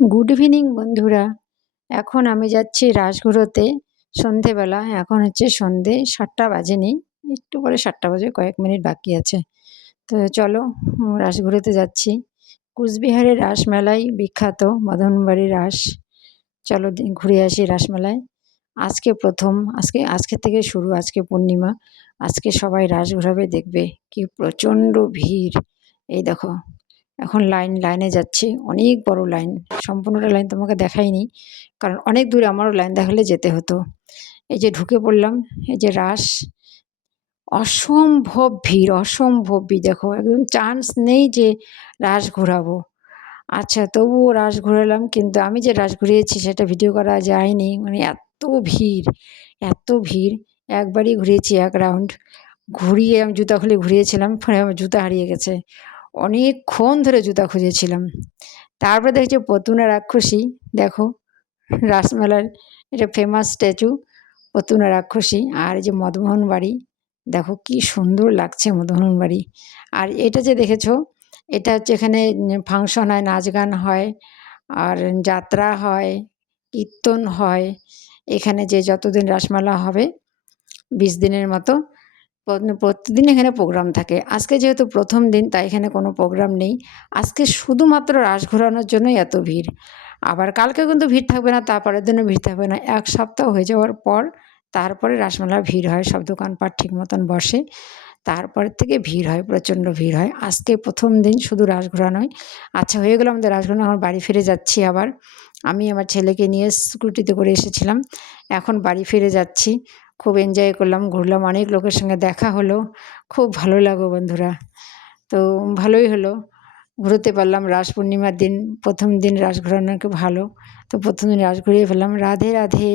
Good evening বন্ধুরা। এখন আমি যাচ্ছি রাসঘুরোতে সন্ধেবেলা। এখন হচ্ছে সন্ধে 7টা বাজেনি, একটু পরে 7টা বাজে, কয়েক মিনিট বাকি আছে। তো চলো, রাসঘুরোতে যাচ্ছি। কুচবিহারের রাসমেলাই বিখ্যাত, মদনবাড়ির রাস। চলো ঘুরে আসি রাসমেলায়। আজকে প্রথম, আজকে থেকে শুরু, আজকে পূর্ণিমা। আজকে সবাই রাস ঘোরাবে, দেখবে কি প্রচণ্ড ভিড়। এই দেখো, এখন লাইনে যাচ্ছি, অনেক বড় লাইন। সম্পূর্ণটা লাইন তোমাকে দেখাইনি, কারণ অনেক দূরে, আমারও লাইন দেখালে যেতে হতো। এই যে ঢুকে পড়লাম, এই যে রাস। অসম্ভব ভিড়, অসম্ভব ভিড়। দেখো, একদম চান্স নেই যে রাস ঘোরাবো। আচ্ছা, তবুও রাস ঘোরালাম, কিন্তু আমি যে রাস ঘুরিয়েছি সেটা ভিডিও করা যায়নি, মানে এত ভিড়, এত ভিড়। একবারই ঘুরিয়েছি, এক রাউন্ড ঘুরিয়ে আমি জুতা খুলে ঘুরিয়েছিলাম, পরে আমার জুতা হারিয়ে গেছে। অনেকক্ষণ ধরে জুতা খুঁজেছিলাম। তারপরে দেখছি পতুনা রাক্ষসী। দেখো, রাসমেলার এটা ফেমাস স্ট্যাচু, পতুনা রাক্ষসী। আর এই যে মদনমোহন বাড়ি, দেখো কি সুন্দর লাগছে মদনমোহন বাড়ি। আর এটা যে দেখেছো, এটা হচ্ছে এখানে ফাংশন হয়, নাচ গান হয়, আর যাত্রা হয়, কীর্তন হয়। এখানে যে যতদিন রাসমেলা হবে, 20 দিনের মতো, প্রতিদিন এখানে প্রোগ্রাম থাকে। আজকে যেহেতু প্রথম দিন, তাই এখানে কোনো প্রোগ্রাম নেই। আজকে শুধুমাত্র রাস ঘোরানোর জন্যই এত ভিড়। আবার কালকে কিন্তু ভিড় থাকবে না, তারপরের দিনও ভিড় থাকবে না। এক সপ্তাহ হয়ে যাওয়ার পর তারপরে রাসমেলার ভিড় হয়, সব দোকানপাট ঠিক মতন বসে, তারপরের থেকে ভিড় হয়, প্রচণ্ড ভিড় হয়। আজকে প্রথম দিন, শুধু রাস ঘোরানোই। আচ্ছা, হয়ে গেলো আমাদের রাস ঘোরানো। এখন বাড়ি ফিরে যাচ্ছি আবার। আমি আমার ছেলেকে নিয়ে স্কুটিতে করে এসেছিলাম, এখন বাড়ি ফিরে যাচ্ছি। খুব এনজয় করলাম, ঘুরলাম, অনেক লোকের সঙ্গে দেখা হলো। খুব ভালো লাগলো বন্ধুরা। তো ভালোই হলো, ঘুরোতে পারলাম। রাস পূর্ণিমার দিন, প্রথম দিন রাস ঘোরানো ভালো। তো প্রথম দিন রাস ঘুরিয়ে ফেললাম। রাধে রাধে।